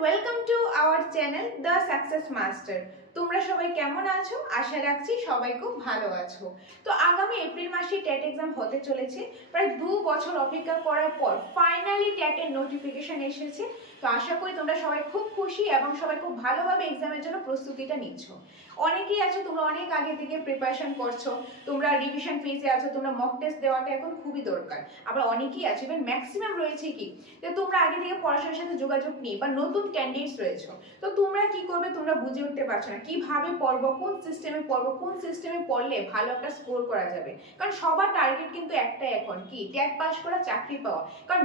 Welcome to our channel the success master. তোমরা সবাই কেমন আছো? আশা রাখছি সবাই খুব ভালো আছো। তো আগামী এপ্রিল মাসে টেট এক্সাম হতে চলেছে। প্রায় 2 বছর অপেক্ষা করার পর ফাইনালি টেটের নোটিফিকেশন এসেছে। তো আশা করি তোমরা সবাই খুব খুশি এবং সবাই খুব ভালোভাবে এক্সামের জন্য প্রস্তুতিটা নিচ্ছ। অনেকেই আছো তোমরা অনেক আগে থেকে প্রিপারেশন করছো, তোমরা রিভিশন ফেজে আছো, তোমরা মক টেস্ট দেওয়াটা এখন খুবই দরকার। আবার অনেকেই আছে, ইভেন ম্যাক্সিমাম রয়েছে কি যে তোমরা আগে থেকে পড়াশোনার সাথে যোগাযোগ নিয়ে বা নতুন ক্যান্ডিডেটস রয়েছে। তো তোমরা কি করবে তোমরা বুঝে উঠতে পারছো না কিভাবে পড়বো, কোন সিস্টেমে পড়বো, কোন সিস্টেমে পড়লে ভালো একটা স্কোর করা যাবে। কারণ সবার টার্গেট কিন্তু একটাই এখন, কি টেট পাস করা, চাকরি পাওয়া। কারণ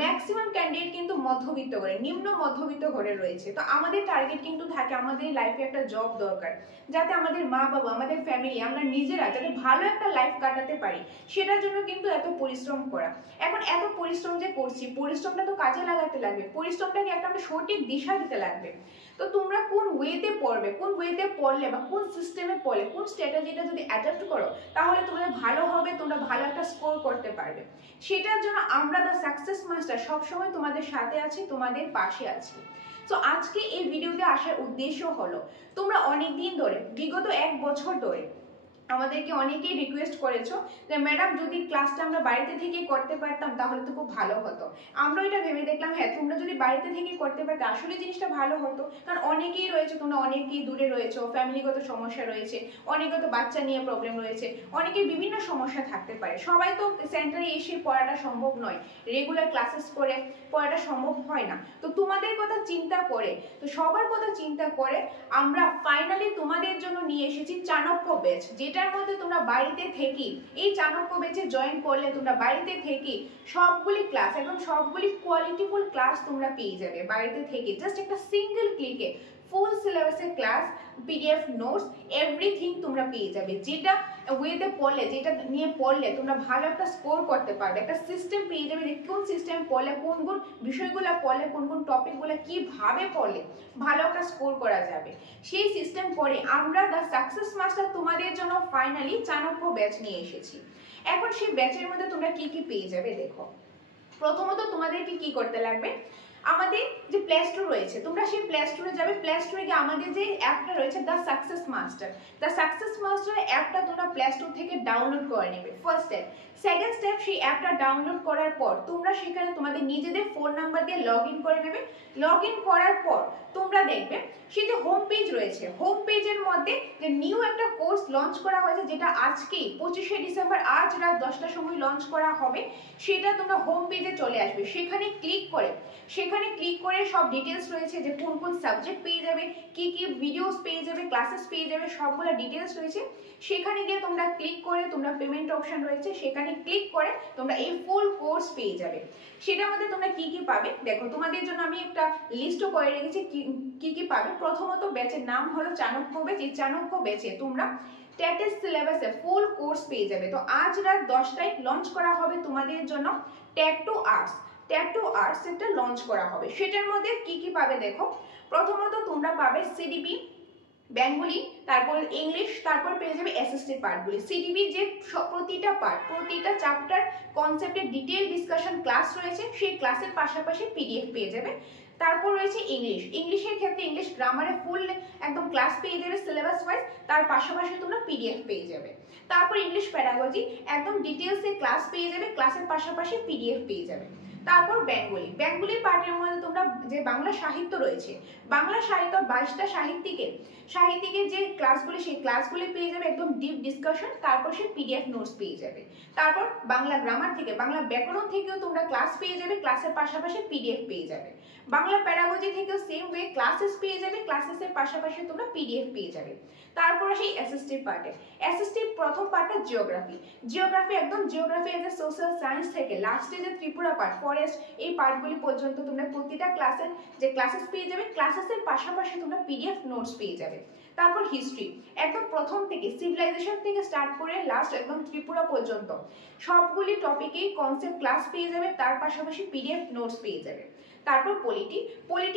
ম্যাক্সিমাম ক্যান্ডিডেট কিন্তু মধ্যবিত্ত করে, নিম্ন মধ্যবিত্ত ঘরে রয়েছে। তো আমাদের টার্গেট কিন্তু থাকে আমাদের লাইফে একটা জব দরকার, যাতে আমাদের মা বাবা, আমাদের ফ্যামিলি, আমরা নিজেরা যাতে ভালো একটা লাইফ কাটাতে পারি। সেটার জন্য কিন্তু এত পরিশ্রম করা। এখন এত পরিশ্রম যে করছি, পরিশ্রমটা তো কাজে লাগাতে লাগবে, পরিশ্রমটাকে একটা সঠিক দিশা দিতে লাগবে। তো তোমরা কোন ওয়েতে পড়বে, কোন ওয়েতে পড়লে বা কোন সিস্টেমে পড়লে, কোন স্ট্র্যাটেজিটা যদি অ্যাডাপ্ট করো তাহলে তোমাদের ভালো হবে, তোমরা ভালো একটা স্কোর করতে পারবে। সেটার জন্য আমরা দ্য সাকসেস মাস্টার সবসময় তোমাদের সাথে আছি, তোমাদের পাশে আছি। তো আজকে এই ভিডিওতে আসার উদ্দেশ্য হলো, তোমরা অনেকদিন ধরে, বিগত 1 বছর ধরে আমাদেরকে অনেকেই রিকোয়েস্ট করেছো যে ম্যাডাম যদি ক্লাসটা আমরা বাড়িতে থেকে করতে পারতাম তাহলে তো খুব ভালো হতো। আমরা এটা ভেবে দেখলাম, হ্যাঁ তোমরা যদি বাড়িতে থেকে করতে পারতে আসলে জিনিসটা ভালো হতো। কারণ অনেকেই রয়েছে, তোমরা অনেকেই দূরে রয়েছো, ফ্যামিলিগত সমস্যা রয়েছে, অনেকগত বাচ্চা নিয়ে প্রবলেম রয়েছে, অনেকের বিভিন্ন সমস্যা থাকতে পারে। সবাই তো সেন্টারে এসে পড়াটা সম্ভব নয়, রেগুলার ক্লাসেস করে পড়াটা সম্ভব হয় না। তো তোমাদের কথা চিন্তা করে, তো সবার কথা চিন্তা করে আমরা ফাইনালি তোমাদের জন্য নিয়ে এসেছি চাণক্য ব্যাচ, যেটার মধ্যে তোমরা বাড়িতে থেকে এই চাণক্য ব্যাচে জয়েন করলে তোমরা বাড়িতে থেকে সবগুলি ক্লাস, একদম সবগুলি কোয়ালিটিফুল ক্লাস তোমরা পেয়ে যাবে বাড়িতে থেকে, জাস্ট একটা সিঙ্গেল ক্লিকে ফুল সিলেবাসের ক্লাস, পিডিএফ নোটস, এভরিথিং তোমরা পেয়ে যাবে। যেটা ওয়েতে পড়লে, যেটা নিয়ে পড়লে তোমরা ভালো একটা স্কোর করতে পারবে, একটা সিস্টেম পেয়ে যাবে যে কোন সিস্টেম পড়লে, কোন কোন বিষয়গুলো পড়লে, কোন কোন টপিকগুলো কিভাবে পড়লে ভালো একটা স্কোর করা যাবে। সেই সিস্টেম করে আমরা দ্য সাকসেস মাস্টার তোমাদের জন্য ফাইনালি চাণক্য ব্যাচ নিয়ে এসেছি। এখন সেই ব্যাচের মধ্যে তোমরা কি কি পেয়ে যাবে দেখো। প্রথমত তোমাদেরকে কি করতে লাগবে, আমাদের যে প্লে স্টোর রয়েছে, তোমরা সেই প্লে স্টোরে যাবে। প্লে স্টোরে গিয়ে আমাদের যে অ্যাপটা রয়েছে দ্য সাকসেস মাস্টার অ্যাপটা তোমরা প্লে স্টোর থেকে ডাউনলোড করে নেবে, ফার্স্ট স্টেপ। সেকেন্ড স্টেপ, সেই অ্যাপটা ডাউনলোড করার পর তোমরা সেখানে তোমাদের নিজেদের ফোন নাম্বার দিয়ে লগ ইন করে নেবে। লগ ইন করার পর তোমরা দেখবে সেই যে হোম পেজ রয়েছে, হোম পেজের মধ্যে যে নিউ একটা কোর্স লঞ্চ করা হয়েছে, যেটা আজকেই 25শে ডিসেম্বর আজ রাত 10টার সময় লঞ্চ করা হবে, সেটা তোমরা হোম পেজে চলে আসবে। সেখানে ক্লিক করে সব ডিটেলস রয়েছে যে কোন কোন সাবজেক্ট পেয়ে যাবে, কি কি ভিডিওস পেয়ে যাবে, ক্লাসেস পেয়ে যাবে, সবগুলো ডিটেলস রয়েছে। সেখানে গিয়ে তোমরা ক্লিক করে, তোমরা পেমেন্ট অপশন রয়েছে সেখানে ক্লিক করে তোমরা এই ফুল কোর্স পেয়ে যাবে। সেটার মধ্যে তোমরা কি কি পাবে দেখো, তোমাদের জন্য আমি একটা লিস্টও করে রেখেছি কি কি পাবে। প্রথমত ব্যাচের নাম হলো চাণক্য ব্যাচ। এই চাণক্য ব্যাচে তোমরা টেটের সিলেবাসে ফুল কোর্স পেয়ে যাবে। তো আজ রাত 10টায় লঞ্চ করা হবে তোমাদের জন্য টেট টু আর্টস এটা লঞ্চ করা হবে। সেটার মধ্যে কি কি পাবে দেখো। প্রথমত তোমরা পাবে সিডিপি, বেঙ্গলি, তারপর ইংলিশ, তারপর পেয়ে যাবে এসএসটি পার্টগুলি। সিডিপি যে প্রতিটা পার্ট, প্রতিটা চ্যাপ্টার কনসেপ্টের ডিটেইল ডিসকাশন ক্লাস রয়েছে, সেই ক্লাসের পাশাপাশি পিডিএফ পেয়ে যাবে। তারপর রয়েছে ইংলিশের ক্ষেত্রে ইংলিশ গ্রামারে ফুল একদম ক্লাস পেয়ে যাবে সিলেবাস ওয়াইজ, তার পাশাপাশি তোমরা পিডিএফ পেয়ে যাবে। তারপর ইংলিশ প্যাডাগজি একদম ডিটেলসে ক্লাস পেয়ে যাবে, ক্লাসের পাশাপাশি পিডিএফ পেয়ে যাবে। তারপর বেঙ্গলি পার্টের মধ্যে তোমরা যে বাংলা সাহিত্য রয়েছে, বাংলা সাহিত্য 22টা সাহিত্যিকের যে ক্লাসগুলি, সেই ক্লাসগুলি পেয়ে যাবে একদম ডিপ ডিসকাশন, তারপর সে পিডিএফ নোটস পেয়ে যাবে। তারপর বাংলা গ্রামার থেকে, বাংলা ব্যাকরণ থেকেও তোমরা ক্লাস পেয়ে যাবে, ক্লাসের পাশাপাশি পিডিএফ পেয়ে যাবে। বাংলা প্যাডাগজি থেকেও সেম ওয়ে ক্লাসেস পেয়ে যাবে, ক্লাসেসের পাশাপাশি তোমরা পিডিএফ পেয়ে যাবে। তারপর সেই এসএসটি পার্টে, এসএসটি প্রথম পার্টটা জিওগ্রাফি একদম geography as a social science থেকে লাস্টে যে ত্রিপুরা পার্ট, ফরেস্ট, এই পার্টগুলি পর্যন্ত তোমরা প্রতিটা ক্লাসের যে ক্লাসেস পেয়ে যাবে, ক্লাসেসের পাশাপাশি তোমরা পিডিএফ নোটস পেয়ে যাবে। তারপর হিস্ট্রি একদম প্রথম থেকে সিভিলাইজেশন থেকে স্টার্ট করে লাস্ট একদম ত্রিপুরা পর্যন্ত সবগুলি টপিকেই কনসেপ্ট ক্লাস পেয়ে যাবে, তার পাশাপাশি পিডিএফ নোটস পেয়ে যাবে। তারপর পলিটি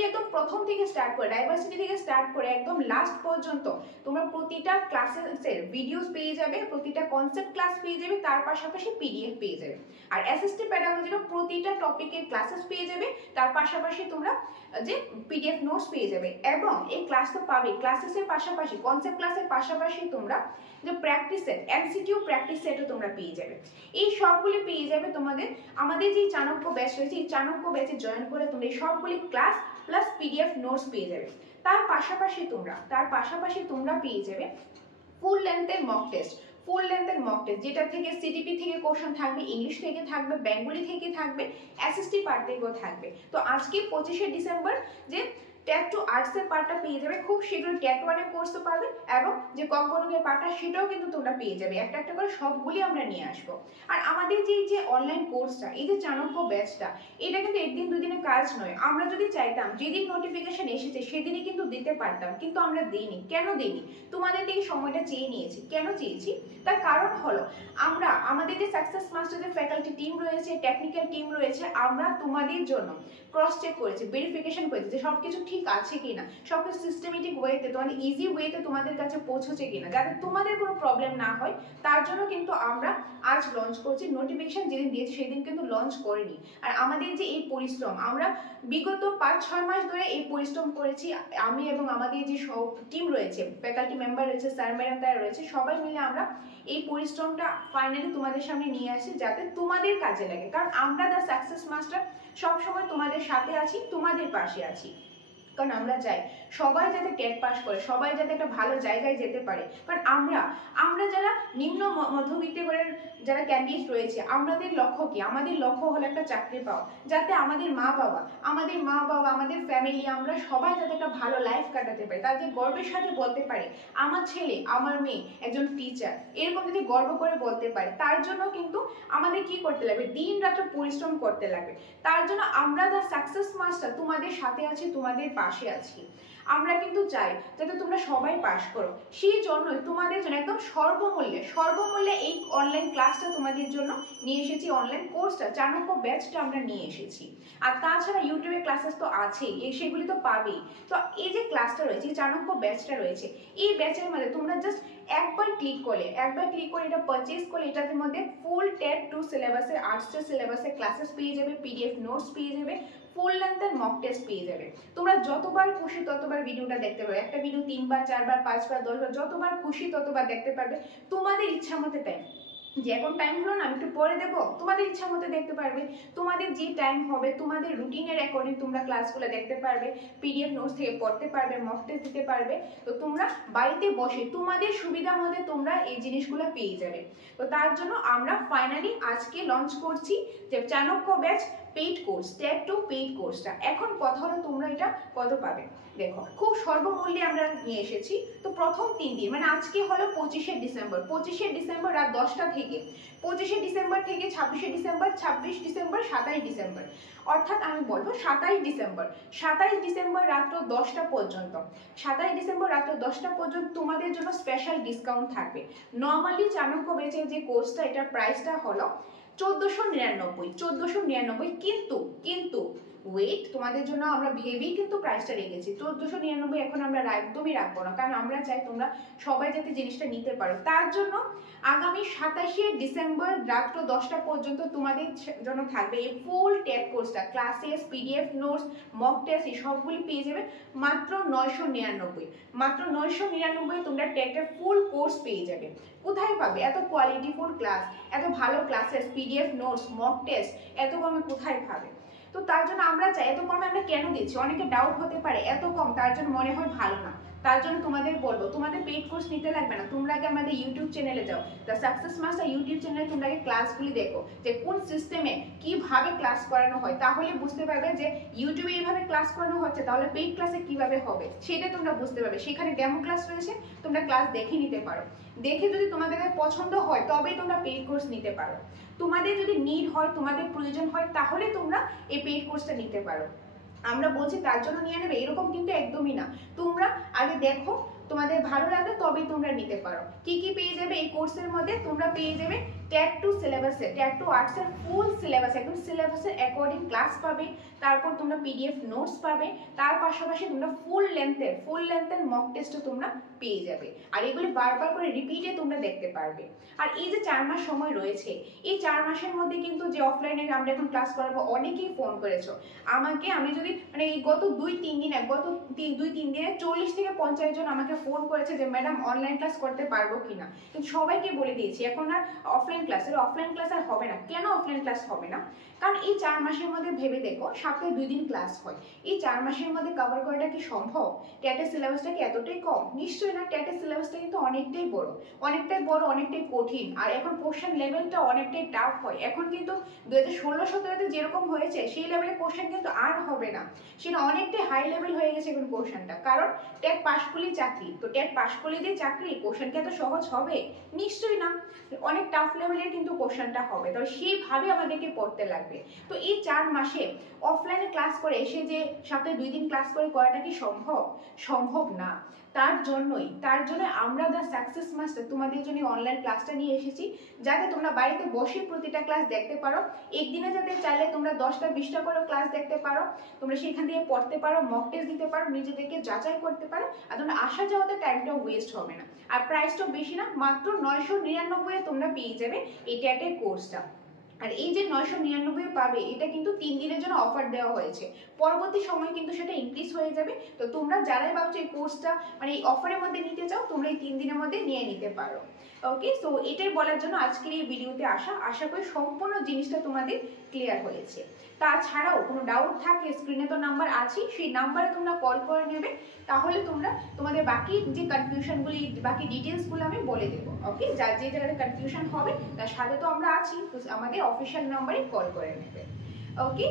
একদম প্রথম থেকে স্টার্ট করে ডাইভার্সিটি থেকে স্টার্ট করে একদম লাস্ট পর্যন্ত তোমরা প্রতিটা ক্লাসের ভিডিওস পেয়ে যাবে, প্রতিটা কনসেপ্ট ক্লাস পেয়ে যাবে, তার পাশাপাশি পিডিএফ পেয়ে যাবে। আর অ্যাসিস্টিভ প্যাডাগজিরও প্রতিটা টপিকের ক্লাসেস পেয়ে যাবে, তার পাশাপাশি তোমরা যে পিডিএফ নোটস পেয়ে যাবে। এবং এই ক্লাস তো পাবে, ক্লাসেসের পাশাপাশি কনসেপ্ট ক্লাসের পাশাপাশি তোমরা যে প্র্যাকটিস সেট, এমসিকিউ প্র্যাকটিস সেটও তোমরা পেয়ে যাবে। এই সবগুলি পেয়ে যাবে তোমাদের আমাদের যে চাণক্য ব্যাচ রয়েছে, এই চাণক্য ব্যাচে জয়েন করে তোমরা এই সবগুলি ক্লাস প্লাস পিডিএফ নোটস পেয়ে যাবে। তার পাশাপাশি তোমরা পেয়ে যাবে ফুল লেন্থের মক টেস্ট, যেটা থেকে সিটিপি থেকে কোশ্চেন থাকবে, ইংলিশ থেকে থাকবে, বেঙ্গলি থেকে থাকবে, এসএসটি পার্ট থেকেও থাকবে। তো আজকে 25শে ডিসেম্বর যে ট্যাট টু আর্টসের পার্টটা পেয়ে যাবে, খুব শীঘ্রই ট্যাট 1-এর কোর্সও পাবে, এবং যে কম্পোনেন্টের পার্টটা সেটাও কিন্তু তোমরা পেয়ে যাবে। একটা একটা করে সবগুলি আমরা নিয়ে আসবো। আর আমাদের যে অনলাইন কোর্সটা, এই যে চাণক্য ব্যাচটা, এটা কিন্তু একদিন দুই দিনের কাজ নয়। আমরা যদি চাইতাম যেদিন নোটিফিকেশন এসেছে সেদিনই কিন্তু দিতে পারতাম, কিন্তু আমরা দিইনি। কেন দিইনি? তোমাদের থেকে সময়টা চেয়ে নিয়েছি। কেন চেয়েছি? তার কারণ হলো আমরা আমাদের যে সাকসেস মাস্টারদের ফ্যাকাল্টি টিম রয়েছে, টেকনিক্যাল টিম রয়েছে, আমরা তোমাদের জন্য ক্রস চেক করেছি, ভেরিফিকেশন করেছি যে সবকিছু ঠিক আছে কিনা, সবকিছু সিস্টেমেটিক ওয়েতে, তোমাদের ইজি ওয়েতে তোমাদের কাছে পৌঁছেছে কিনা, যাতে তোমাদের কোনো প্রবলেম না হয়। তার জন্য কিন্তু আমরা আজ লঞ্চ করছি। নোটিফিকেশন যেদিন দিয়েছি সেদিন কিন্তু লঞ্চ করিনি। আর আমাদের যে এই পরিশ্রম, আমরা বিগত 5-6 মাস ধরে এই পরিশ্রম করেছি। আমি এবং আমাদের যে সব টিম রয়েছে, ফ্যাকাল্টি মেম্বার রয়েছে, স্যার ম্যাডাম তারা রয়েছে, সবাই মিলে আমরা এই পরিশ্রমটা ফাইনালি তোমাদের সামনে নিয়ে আসি, যাতে তোমাদের কাজে লাগে। কারণ আমরা দ্য সাকসেস মাস্টার সবসময় তোমাদের সাথে আছি, তোমাদের পাশে আছি। কারণ আমরা চাই সবাই যাতে টেট পাস করে, সবাই যাতে একটা ভালো জায়গায় যেতে পারে। কারণ আমরা যারা নিম্ন মধ্যবিত্ত ঘরের যারা ক্যান্ডিডেট রয়েছে, আমাদের লক্ষ্য কি? আমাদের লক্ষ্য হলো একটা চাকরি পাওয়া, যাতে আমাদের মা বাবা, আমাদের ফ্যামিলি, আমরা সবাই যাতে একটা ভালো লাইফ কাটাতে পারি, তাদের গর্বের সাথে বলতে পারে আমার ছেলে, আমার মেয়ে একজন টিচার, এরকম যদি গর্ব করে বলতে পারে। তার জন্য কিন্তু আমাদের কি করতে লাগবে? দিন রাত্র পরিশ্রম করতে লাগবে। তার জন্য আমরা দ্য সাকসেস মাস্টার তোমাদের সাথে আছি, তোমাদের পাশে আছি। আমরা কিন্তু চাই যাতে তোমরা সবাই পাস করো। সেই জন্যই তোমাদের জন্য একদম সর্বমূল্যে এই অনলাইন ক্লাসটা তোমাদের জন্য নিয়ে এসেছি, অনলাইন কোর্সটা, চাণক্য ব্যাচটা আমরা নিয়ে এসেছি। আর তাছাড়া ইউটিউবে ক্লাসেস তো আছেই, সেগুলি তো পাবেই। তো এই যে ক্লাসটা রয়েছে, চাণক্য ব্যাচটা রয়েছে, এই ব্যাচের মধ্যে তোমরা জাস্ট একবার ক্লিক করে এটা পারচেজ করলে এটার মধ্যে ফুল টেট 2 সিলেবাসের, আর্টসের সিলেবাসের ক্লাসেস পেয়ে যাবে, পিডিএফ নোটস পেয়ে যাবে, ফুল লেন্থের মক টেস্ট পেয়ে যাবে। তোমরা যতবার খুশি ততবার ভিডিওটা দেখতে পারবে। একটা ভিডিও 3 বার 4 বার 5 বার 10 বার যতবার খুশি ততবার দেখতে পারবে, তোমাদের ইচ্ছা মতো টাইম। যে এখন টাইম হলো না, আমি একটু পরে দেবো, তোমাদের ইচ্ছা মতো দেখতে পারবে। তোমাদের যে টাইম হবে, তোমাদের রুটিনের অ্যাকর্ডিং তোমরা ক্লাসগুলো দেখতে পারবে, পিডিএফ নোটস থেকে পড়তে পারবে, মক টেস্ট দিতে পারবে। তো তোমরা বাড়িতে বসে তোমাদের সুবিধা মতো তোমরা এই জিনিসগুলো পেয়ে যাবে। তো তার জন্য আমরা ফাইনালি আজকে লঞ্চ করছি যে Chanakya batch paid course, TAT 2 paid কোর্সটা। এখন কথা হলো তোমরা এটা কত পাবে। দেখো, খুব স্বল্পমূল্যে আমরা নিয়ে এসেছি। তো প্রথম 3 দিন, মানে আজকে হলো 25শে ডিসেম্বর রাত 10টা থেকে, 25শে ডিসেম্বর থেকে 26শে ডিসেম্বর, 26 ডিসেম্বর, 27 ডিসেম্বর, অর্থাৎ আমি বলবো 27 ডিসেম্বর রাত্র 10টা পর্যন্ত, 27 ডিসেম্বর রাত্র 10টা পর্যন্ত তোমাদের জন্য স্পেশাল ডিসকাউন্ট থাকবে। নর্মালি চাণক্য ব্যাচের যে কোর্সটা, এটার প্রাইসটা হলো 1499, কিন্তু ওয়েট, তোমাদের জন্য আমরা ভেবেই কিন্তু প্রাইসটা রেখেছি 1499। এখন আমরা একদমই রাখবো না, কারণ আমরা চাই তোমরা সবাই যাতে জিনিসটা নিতে পারো। তার জন্য আগামী 27শে ডিসেম্বর রাত্র 10টা পর্যন্ত তোমাদের জন্য থাকবে এই ফুল টেট কোর্সটা, classes, PDF notes, mock test, এই সবগুলি পেয়ে যাবে মাত্র 999। তোমরা টেটের ফুল কোর্স পেয়ে যাবে। কোথায় পাবে এত কোয়ালিটিফুল ক্লাস, এত ভালো classes, PDF notes, mock test এত কমে কোথায় পাবে? তো তার জন্য আমরা চাই, এত কমে আমরা কেন দিচ্ছি? অনেকে ডাউট হতে পারে এত কম, তার জন্য মনে হয় ভালো না। তার জন্য তোমাদের বলবো, তোমাদের পেইড কোর্স নিতে লাগবে না। তোমরা আগে আমাদের ইউটিউব চ্যানেলে যাও, দ্য সাকসেস মাস্টার ইউটিউব চ্যানেলে তোমরা আগে ক্লাসগুলি দেখো, যে কোন সিস্টেমে কিভাবে ক্লাস করানো হয়। তাহলে বুঝতে পারবে যে ইউটিউবে এইভাবে ক্লাস করানো হচ্ছে, তাহলে পেইড ক্লাসে কিভাবে হবে সেটা তোমরা বুঝতে পারবে। সেখানে ডেমো ক্লাস রয়েছে, তোমরা ক্লাস দেখে নিতে পারো। দেখে যদি তোমাদের পছন্দ হয় তবেই তোমরা পেইড কোর্স নিতে পারো। তোমাদের যদি নিড হয়, তোমাদের প্রয়োজন হয়, তাহলে তোমরা এই পেইড কোর্সটা নিতে পারো। আমরা বলছি তার জন্য নিয়ে নেবে এরকম কিন্তু একদমই না। তোমরা আগে দেখো, তোমাদের ভালো লাগবে তবেই তোমরা নিতে পারো। কি কি পেয়ে যাবে এই কোর্সের মধ্যে? তোমরা পেয়ে যাবে ট্যাট টু সিলেবাসে, ট্যাট টু আর্টসের ফুল সিলেবাস, একদম সিলেবাসের অ্যাকর্ডিং ক্লাস পাবে, তারপর তোমরা পিডিএফ নোটস পাবে, তার পাশাপাশি তোমরা ফুল লেন্থের মক টেস্টও তোমরা পেয়ে যাবে, আর এগুলি বারবার করে রিপিটে তোমরা দেখতে পারবে। আর এই যে 4 মাস সময় রয়েছে, এই 4 মাসের মধ্যে কিন্তু যে অফলাইনে আমরা এখন ক্লাস করাবো, অনেকেই ফোন করেছো আমাকে। আমি যদি মানে এই গত 2-3 দিনে 40 থেকে 50 জন আমাকে ফোন করেছে যে ম্যাডাম অনলাইন ক্লাস করতে পারবো কিনা, কিন্তু সবাইকে বলে দিয়েছি এখন আর অফলাইন ক্লাস আর হবে না। কেন অফলাইন ক্লাস হবে না? কারণ এই 4 মাসের মধ্যে ভেবে দেখো, সপ্তাহে 2 দিন ক্লাস হয়, এই 4 মাসের মধ্যে কভার করাটা কি সম্ভব? ট্যাটের সিলেবাসটা কি এতটাই কম? নিশ্চয়ই না। ট্যাটের সিলেবাসটা কিন্তু অনেকটাই বড়, অনেকটাই কঠিন, আর এখন কোশ্চেন লেভেলটা অনেকটাই টাফ হয়। এখন কিন্তু 2016-17 যেরকম হয়েছে সেই লেভেলের কোশ্চেন কিন্তু আর হবে না, সেটা অনেকটাই হাই লেভেল হয়ে গেছে এখন কোশ্চেনটা। কারণ ট্যাট পাশ করলেই চাকরি, তো ট্যাট পাশ করলে যে চাকরি, কোশ্চেন কি এত সহজ হবে? নিশ্চয়ই না, অনেক টাফ লেভেলের কিন্তু কোশ্চেনটা হবে, তবে সেইভাবে আমাদেরকে পড়তে লাগবে। তো এই 4 মাসে অফলাইনে ক্লাস করে এসে যে সপ্তাহে 2 দিন ক্লাস করে করাটা কি সম্ভব না। তার জন্য আমরা দ্য সাকসেস মাস্টার তোমাদের জন্য অনলাইন ক্লাসটা নিয়ে এসেছি, যাতে তোমরা বাড়িতে বসে প্রতিটা ক্লাস দেখতে পারো। একদিনে যাতে চাইলে তোমরা 10টা-20টা করে ক্লাস দেখতে পারো, তোমরা সেখান থেকে পড়তে পারো, মক টেস্ট দিতে পারো, নিজেদেরকে যাচাই করতে পারো, আর তোমরা আসা যাওয়াতে টাইমটা ওয়েস্ট হবে না। আর প্রাইসটাও বেশি না, মাত্র 999 এ তোমরা পেয়ে যাবে এই ট্যাটের কোর্সটা। আর এই যে 999 পাবে, এটা কিন্তু 3 দিনের জন্য অফার দেওয়া হয়েছে, পরবর্তী সময় কিন্তু সেটা ইনক্রিজ হয়ে যাবে। তো তোমরা যারাই ভাবছো এই কোর্সটা মানে এই অফারের মধ্যে নিতে চাও, তোমরা এই 3 দিনের মধ্যে নিয়ে নিতে পারো। ওকে, সো এটাই বলার জন্য আজকের এই ভিডিওতে আশা করি সম্পূর্ণ জিনিসটা তোমাদের ক্লিয়ার হয়েছে। তাছাড়াও কোনো ডাউট থাকলে স্ক্রিনে তো নাম্বার আছে, সেই নাম্বারে তোমরা কল করে নেবে, তাহলে তোমরা তোমাদের বাকি যে কনফিউশনগুলি, বাকি ডিটেলসগুলো আমি বলে দেবো। ওকে, যার যে জায়গায় কনফিউশন হবে তার সাথে তো আমরা আছি, তো আমাদের অফিসিয়াল নাম্বারে কল করে নেবে। ওকে,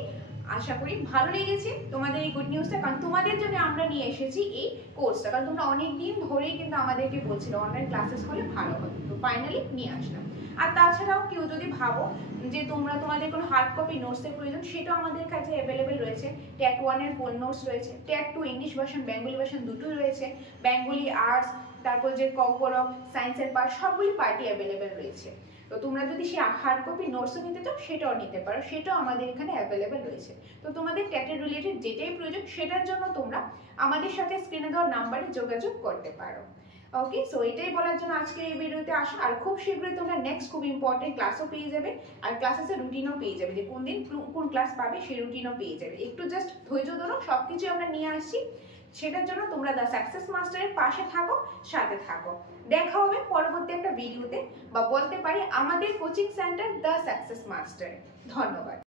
আশা করি ভালো লেগেছে তোমাদের এই গুড নিউজটা, কারণ তোমাদের জন্য আমরা নিয়ে এসেছি এই কোর্সটা, কারণ তোমরা অনেক দিন ধরেই কিন্তু আমাদেরকে বলছিল অনলাইন ক্লাসেস হলে ভালো হতো, তো ফাইনালি নিয়ে আসলাম। আর তাছাড়াও কেউ যদি ভাবো যে তোমাদের কোনো হার্ড কপি নোটসের প্রয়োজন, সেটাও আমাদের কাছে অ্যাভেলেবেল রয়েছে। ট্যাট 1 এর ফুল নোটস রয়েছে, ট্যাট 2 ইংলিশ ভার্সন, বেঙ্গলি ভার্সন দুটোই রয়েছে, বেঙ্গলি আর্টস, তারপর যে ককবরক সায়েন্সের পার্ট, সবগুলি পার্টি অ্যাভেলেবেল রয়েছে। তো তোমরা যদি সেই হার্ড কপি নোটসও নিতে চাও, সেটাও নিতে পারো, সেটাও আমাদের এখানে অ্যাভেলেবেল রয়েছে। তো তোমাদের ট্যাটের রিলেটেড যেটাই প্রয়োজন, সেটার জন্য তোমরা আমাদের সাথে স্ক্রিনে দেওয়া নাম্বারে যোগাযোগ করতে পারো। ওকে, সো এটাই বলার জন্য আজকে এই ভিডিওতে আসা। আর খুব শীঘ্রই তোমরা নেক্সট খুব ইম্পর্টেন্ট ক্লাসও পেয়ে যাবে, আর ক্লাসেসের রুটিনও পেয়ে যাবে, যে কোন দিন কোন ক্লাস পাবে সেই রুটিনও পেয়ে যাবে। একটু জাস্ট ধৈর্য ধরো, সবকিছু আমরা নিয়ে আসছি, সেটার জন্য তোমরা দ্য সাকসেস মাস্টারের পাশে থাকো, সাথে থাকো। দেখা হবে পরবর্তী একটা ভিডিওতে, বা বলতে পারি আমাদের coaching centre the success master. ধন্যবাদ।